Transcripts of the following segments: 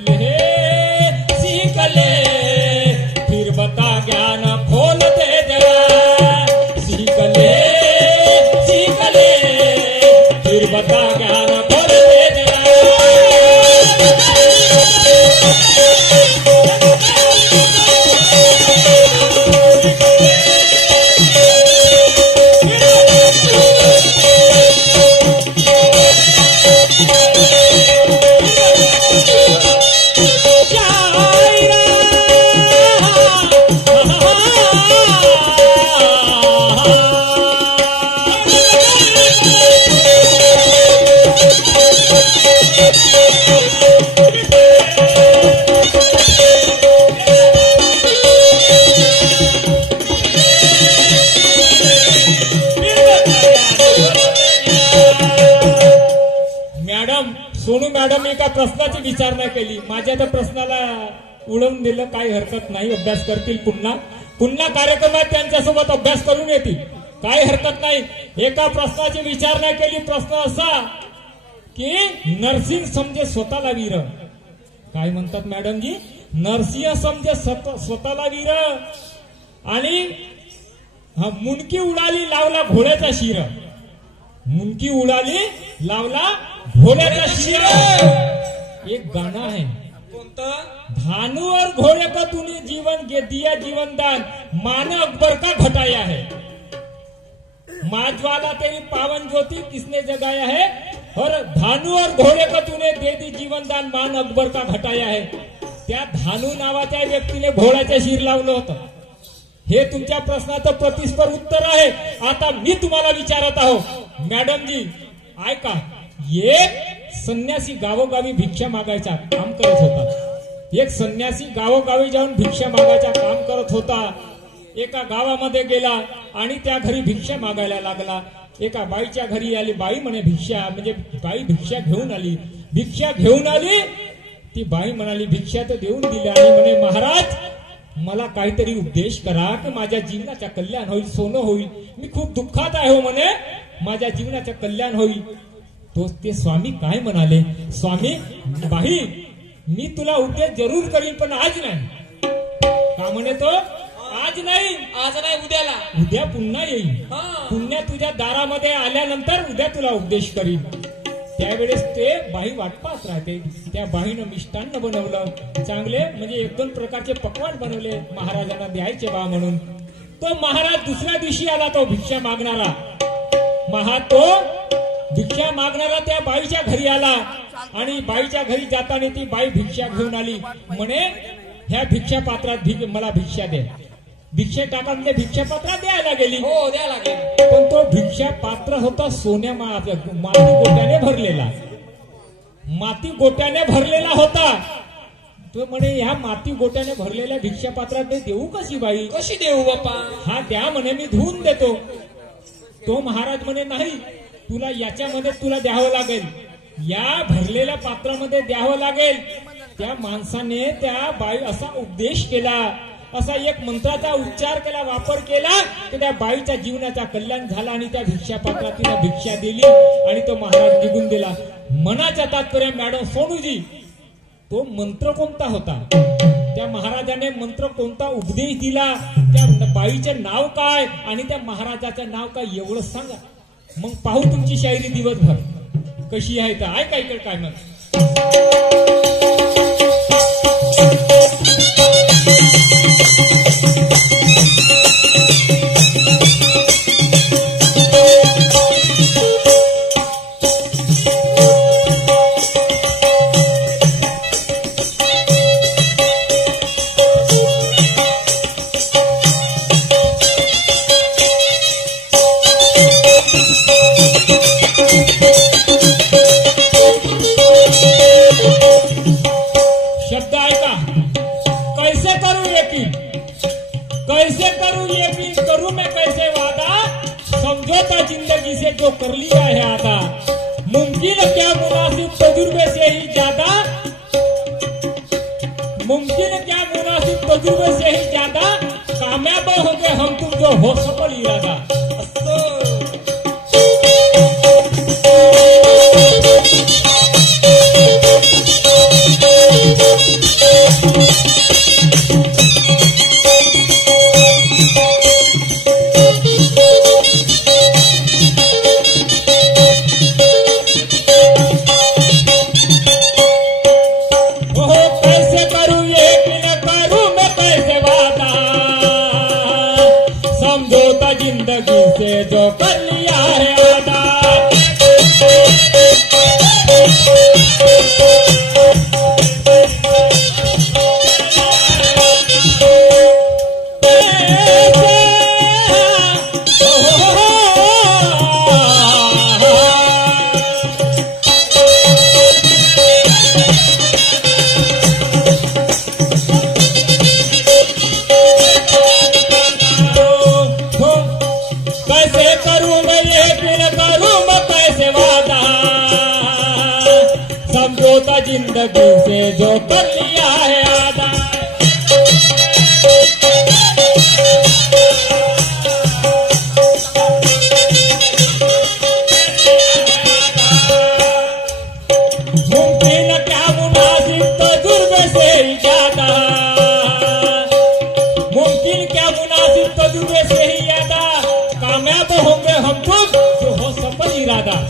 ले सीख ले फिर बता ज्ञान खोल दे जरा सीख ले फिर बता ज्ञान खोल दे जरा सोनू मॅडम एका प्रश्नाची विचारणा केली माझ्या त्या प्रश्नाला उडवून दिलं काही हरकत नाही अभ्यास करतील पुन्हा कार्यक्रमात त्यांच्यासोबत अभ्यास करून येतील काही हरकत नाही एका प्रश्नाची विचारणा केली प्रश्न असा की नरसिंह समजे स्वतःला वीर काय म्हणतात मॅडम जी नरसिंह समजे स्वतःला वीर आणि मुंडकी उडाली लावला घोड्याचा शिर मुंडकी उडाली लावला घोड्याचा शिर एक गाणं आहे कोणतं भानु और घोड़े का तूने जीवन दिया जीवन दान मान अकबर का घटाया है माजवाला तेरी पावन ज्योति किसने जगाया है और भानु और घोड़े का तूने दे दी जीवन दान मान अकबर का घटाया है त्या भानु नावाच्या व्यक्तीने घोड्याचे शिर लावलं होतं हे तुमच्या प्रश्नाचं प्रतिस्पर उत्तर आहे आता मी तुम्हाला विचारत आहो मॅडम जी ऐका एक संन्यासी गावोगावी भिक्षा मागायचा काम करत होता एक संन्यासी गावोगावी जाऊन भिक्षा मागायचा काम करत होता एका गावामध्ये गेला आणि त्या घरी भिक्षा मागायला लागला एका बाईच्या घरी आली बाई म्हणे भिक्षा म्हणजे बाई भिक्षा घेऊन आली ती बाई म्हणाली भिक्षा तर देऊन दिली आणि म्हणे महाराज मला काहीतरी उपदेश करा की माझ्या जीवनाचा कल्याण होईल सोनं होईल मी खूप दुःखात आहे हो म्हणे माझ्या जीवनाचं कल्याण होईल तो ते स्वामी काय म्हणाले स्वामी बाई मी तुला उपदेश जरूर करीन पण आज नाही का म्हणे तो आज नाही उद्या पुन्हा येईल पुन्हा तुझ्या दारामध्ये आल्यानंतर उद्या तुला उपदेश करीन त्यावेळेस ते बाई वाट पाहत राहते त्या बाईनं मिष्टान्न बनवलं चांगले म्हणजे एक दोन प्रकारचे पकवान बनवले महाराजांना द्यायचे बा म्हणून तो महाराज दुसऱ्या दिवशी आला तो भिक्षा मागणारा तो भिक्षा मागणारा त्या बाईच्या घरी आला आणि बाईच्या घरी जाताना ती बाई भिक्षा घेऊन आली म्हणे ह्या भिक्षा पात्रात मला भिक्षा दे भिक्षा टाकातले भिक्षा पात्रात द्यायला गेली हो द्यायला गेली पण तो भिक्षा पात्र होता सोन्या माती गोट्याने भरलेला होता तो म्हणे ह्या माती गोट्याने भरलेल्या भिक्षा पात्रात देऊ कशी बाई कशी देऊ बापा हा द्या म्हणे मी धुवून देतो तो महाराज म्हणे नाही तुला याच्यामध्ये तुला द्यावं लागेल या भरलेल्या पात्रामध्ये द्यावं लागेल त्या माणसाने त्या बाई असा उपदेश केला असा एक मंत्राचा उच्चार केला वापर केला की त्या बाईच्या जीवनाचा कल्याण झाला आणि त्या भिक्षा पात्रात तिला भिक्षा दिली आणि तो महाराज निघून गेला मनाच्या तात्पर्य मॅडम सोनूजी तो मंत्र कोणता होता त्या महाराजाने मंत्र कोणता उपदेश दिला त्या बाईचे नाव काय आणि त्या महाराजाचं नाव काय एवढं सांगा मग पाहू तुमची शायरी दिवसभर कशी आहे तर ऐका इकडे काय मग जो कर लिया है आधा मुमकिन क्या मुनासिब तजुर्बे से ही ज्यादा कामयाब हो गए हम तुम जो हो सफल इरादा समझौता जिंदगी से जो कर लिया है आदा। मुमकिन क्या मुनासिब तजुर्बे से ही ज्यादा, मुमकिन क्या मुनासिब तजुर्बे से ही ज्यादा, कामयाब होंगे हम तुम जो हो सफल इरादा।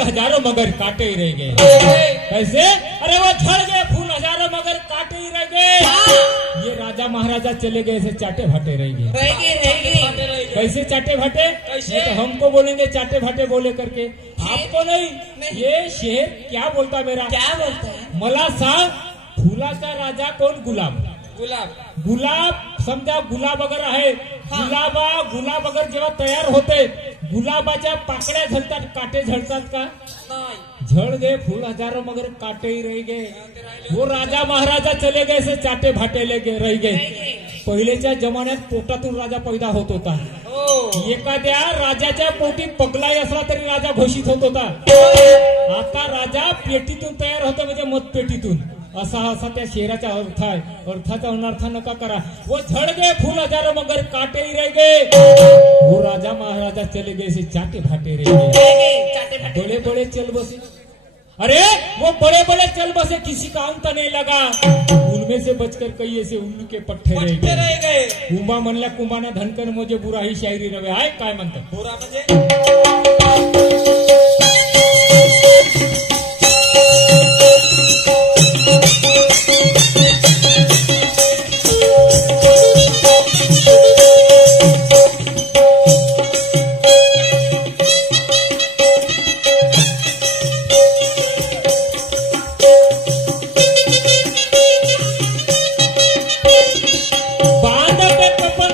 हजारों मगर काटे ही रह गए। कैसे? अरे वो झड़ गए फूल हजारों मगर काटे ही रह गए। ये राजा महाराजा चले गए ऐसे चाटे भाटे रह गए। कैसे चाटे भाटे? ये तो हमको बोलेंगे चाटे भाटे बोले करके, आपको नहीं। ये शेर क्या बोलता मेरा? क्या बोलता है? मला सांग, फुलाचा राजा कोण? गुलाब। गुलाब गुलाब समजा गुलाब अगर आहे, गुलाब अगर जेव्हा तयार होते, गुलाबाच्या पाकड्या झडतात, काटे झडतात का? नाही। झड़ गए फूल हजारों मगर काटे ही रह गए। वो राजा महाराजा चले गए से चाटे भाटे रह गए। पहिलेच्या जमान्यात पोटातून राजा पैदा होत होता। एखाद्या राजाच्या पोटी पगलाई असला तरी राजा घोषित होत होता। आता राजा पेटीतून तयार होतो, म्हणजे मतपेटीतून। असा त्या शेराचा अर्थ आहे। अर्थाचा अनर्थ नका करा। वो झड़ गए फूल हजारों मगर काटे ही रह गए। वो राजा महाराजा चले गए से चाटे भाटे रह गए। बड़े बड़े चल बसे, अरे वो बड़े बड़े चल बसे, किसी का अंत नहीं लगा। उनमें से बचकर कई ऐसे उल्लू के पट्टे रह गए। उमा म्हणल्या कुंभाना धनकर मुझे बुरा ही शायरी रवे आहे। काय म्हणतात? बुरा म्हणजे बांध के कपन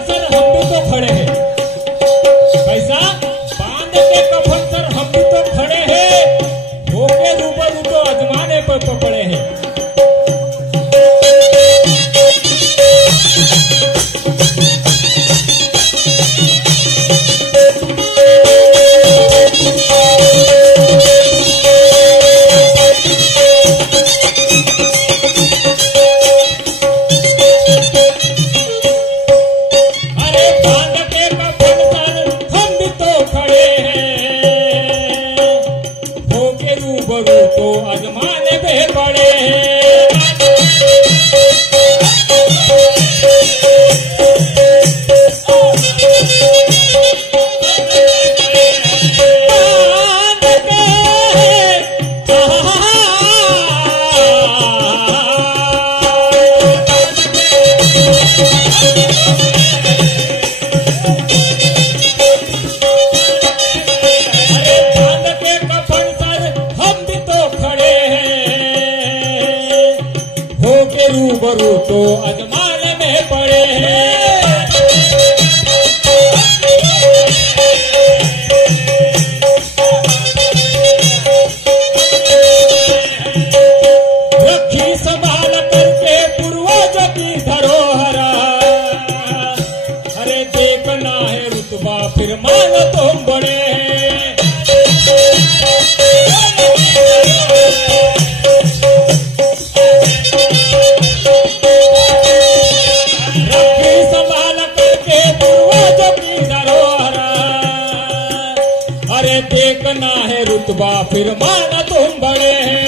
है रुतबा फिर माना तुम बड़े हैं।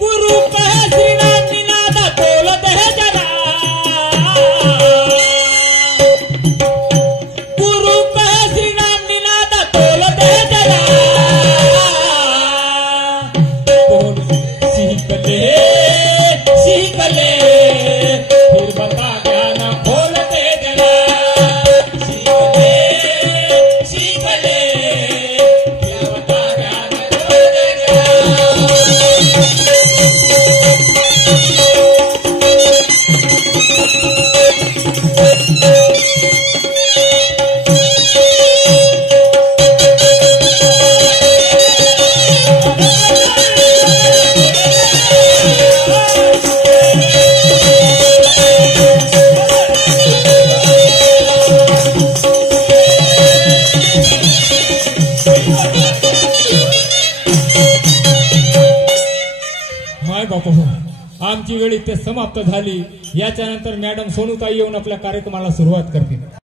गुरु कहे श्री राम निनादा तोलत है जरा, गुरु कहे श्री राम निनादा तोलत है जरा, सीख ले फिर बता ज्ञान खोलते जरा, सीख ले फिर बता ज्ञान खोलते माय बापू, आमची वेळ इथे समाप्त झाली. याच्यानंतर मॅडम सोनूताई येऊन आपल्या कार्यक्रमाला सुरुवात करतील.